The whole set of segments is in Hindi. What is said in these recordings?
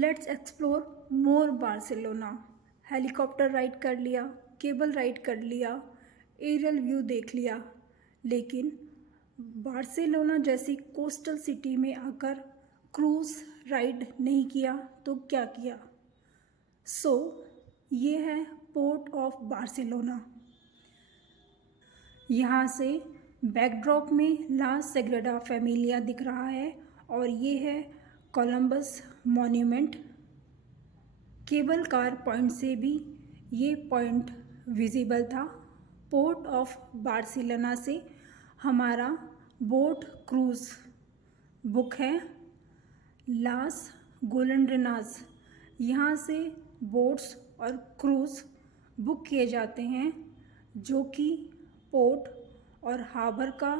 Let's explore more Barcelona. Helicopter ride कर लिया, केबल राइड कर लिया, एरियल व्यू देख लिया, लेकिन बार्सिलोना जैसी कोस्टल सिटी में आकर क्रूज़ राइड नहीं किया तो क्या किया। ये है पोर्ट ऑफ बार्सिलोना। यहाँ से बैकड्रॉप में ला सेग्रेडा फैमिलिया दिख रहा है और ये है Columbus monument. Cable car point से भी ये पॉइंट विजिबल था। पोर्ट ऑफ बार्सिलोना से हमारा बोट क्रूज़ बुक है लास गोल्ड्रेनास। यहाँ से बोट्स और क्रूज़ बुक किए जाते हैं जो कि पोर्ट और हार्बर का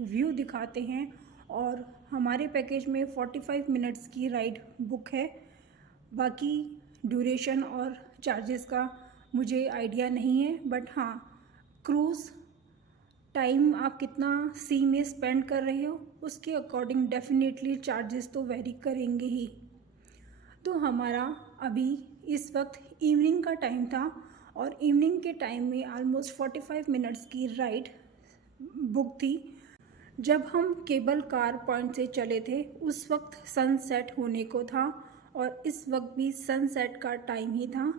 व्यू दिखाते हैं और हमारे पैकेज में 45 मिनट्स की राइड बुक है। बाकी ड्यूरेशन और चार्जेस का मुझे आइडिया नहीं है, बट हाँ, क्रूज़ टाइम आप कितना सी में स्पेंड कर रहे हो उसके अकॉर्डिंग डेफिनेटली चार्जेस तो वेरी करेंगे ही। तो हमारा अभी इस वक्त इवनिंग का टाइम था और इवनिंग के टाइम में ऑलमोस्ट 45 मिनट्स की राइड बुक थी। जब हम केबल कार पॉइंट से चले थे उस वक्त सनसेट होने को था और इस वक्त भी सनसेट का टाइम ही था।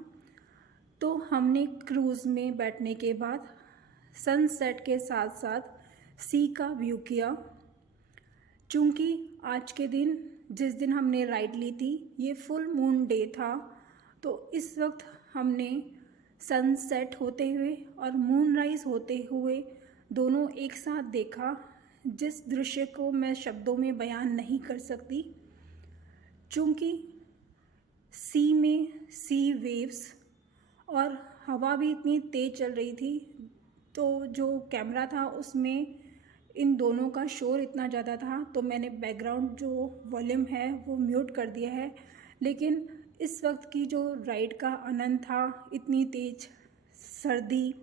तो हमने क्रूज़ में बैठने के बाद सनसेट के साथ साथ सी का व्यू किया। चूँकि आज के दिन जिस दिन हमने राइड ली थी ये फुल मून डे था, तो इस वक्त हमने सनसेट होते हुए और मून राइज होते हुए दोनों एक साथ देखा, जिस दृश्य को मैं शब्दों में बयान नहीं कर सकती। चूँकि सी में सी वेव्स और हवा भी इतनी तेज़ चल रही थी, तो जो कैमरा था उसमें इन दोनों का शोर इतना ज़्यादा था तो मैंने बैकग्राउंड जो वॉल्यूम है वो म्यूट कर दिया है। लेकिन इस वक्त की जो राइड का आनंद था, इतनी तेज़ सर्दी,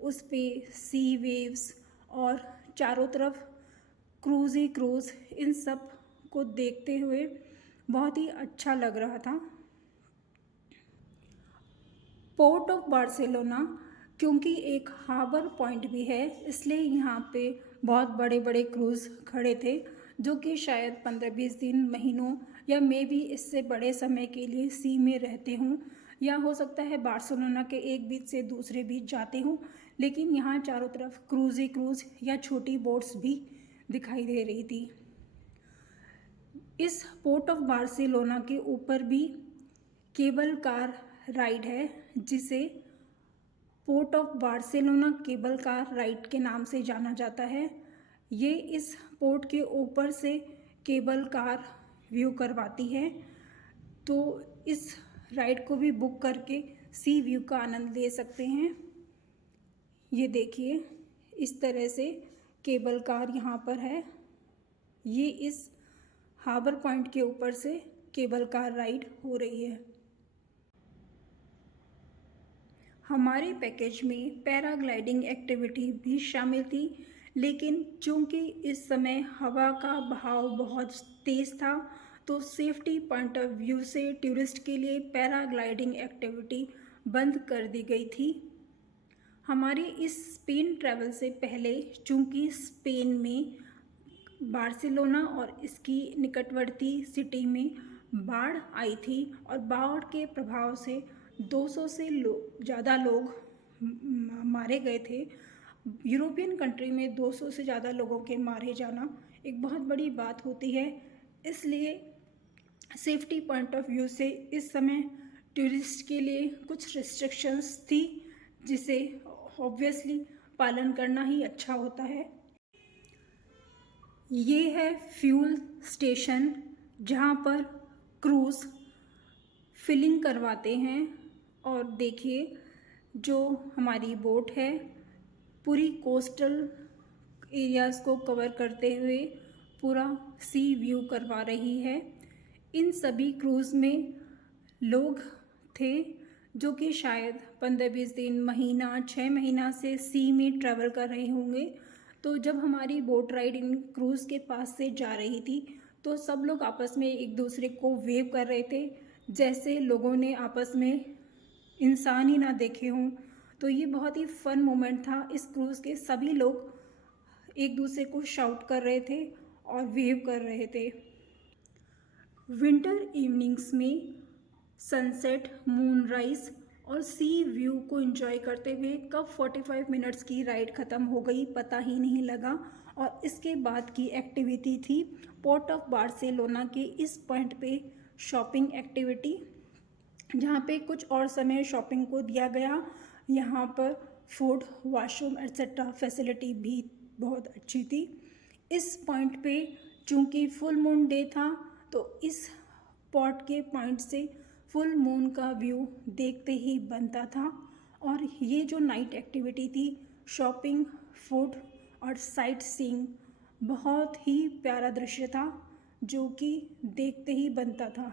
उस पे सी वेव्स और चारों तरफ क्रूज़ ही क्रूज़, इन सब को देखते हुए बहुत ही अच्छा लग रहा था। पोर्ट ऑफ बार्सिलोना क्योंकि एक हार्बर पॉइंट भी है, इसलिए यहाँ पे बहुत बड़े बड़े क्रूज़ खड़े थे जो कि शायद 15-20 दिन, महीनों या मे भी इससे बड़े समय के लिए सी में रहते हों, या हो सकता है बार्सिलोना के एक बीच से दूसरे बीच जाते हों। लेकिन यहाँ चारों तरफ क्रूज़ ही क्रूज़ या छोटी बोट्स भी दिखाई दे रही थी। इस पोर्ट ऑफ बार्सिलोना के ऊपर भी केबल कार राइड है जिसे port of Barcelona cable car ride के नाम से जाना जाता है। ये इस पोर्ट के ऊपर से केबल कार व्यू करवाती है, तो इस राइड को भी बुक करके सी व्यू का आनंद ले सकते हैं। ये देखिए, इस तरह से केबल कार यहाँ पर है। ये इस हार्बर पॉइंट के ऊपर से केबल कार राइड हो रही है। हमारे पैकेज में पैराग्लाइडिंग एक्टिविटी भी शामिल थी, लेकिन चूंकि इस समय हवा का बहाव बहुत तेज़ था तो सेफ्टी पॉइंट ऑफ व्यू से टूरिस्ट के लिए पैराग्लाइडिंग एक्टिविटी बंद कर दी गई थी। हमारे इस स्पेन ट्रैवल से पहले चूंकि स्पेन में बार्सिलोना और इसकी निकटवर्ती सिटी में बाढ़ आई थी और बाढ़ के प्रभाव से 200 से ज़्यादा लोग मारे गए थे। यूरोपियन कंट्री में 200 से ज़्यादा लोगों के मारे जाना एक बहुत बड़ी बात होती है, इसलिए सेफ्टी पॉइंट ऑफ व्यू से इस समय टूरिस्ट के लिए कुछ रिस्ट्रिक्शंस थी, जिसे ऑब्वियसली पालन करना ही अच्छा होता है। ये है फ्यूल स्टेशन जहाँ पर क्रूज़ फिलिंग करवाते हैं और देखिए जो हमारी बोट है पूरी कोस्टल एरियाज़ को कवर करते हुए पूरा सी व्यू करवा रही है। इन सभी क्रूज़ में लोग थे जो कि शायद 15-20 दिन, महीना, 6 महीना से सी में ट्रैवल कर रहे होंगे। तो जब हमारी बोट राइड इन क्रूज़ के पास से जा रही थी तो सब लोग आपस में एक दूसरे को वेव कर रहे थे, जैसे लोगों ने आपस में इंसान ही ना देखे हों। तो ये बहुत ही फन मोमेंट था। इस क्रूज़ के सभी लोग एक दूसरे को शाउट कर रहे थे और वेव कर रहे थे। विंटर इवनिंग्स में सनसेट, मूनराइज और सी व्यू को एंजॉय करते हुए कब 45 मिनट्स की राइड ख़त्म हो गई पता ही नहीं लगा। और इसके बाद की एक्टिविटी थी पोर्ट ऑफ बार्सिलोना के इस पॉइंट पे शॉपिंग एक्टिविटी, जहाँ पे कुछ और समय शॉपिंग को दिया गया। यहाँ पर फूड, वॉशरूम एट्सेट्रा फैसिलिटी भी बहुत अच्छी थी। इस पॉइंट पे चूँकि फुल मून डे था तो इस पॉट के पॉइंट से फुल मून का व्यू देखते ही बनता था। और ये जो नाइट एक्टिविटी थी, शॉपिंग, फूड और साइट सीइंग, बहुत ही प्यारा दृश्य था जो कि देखते ही बनता था।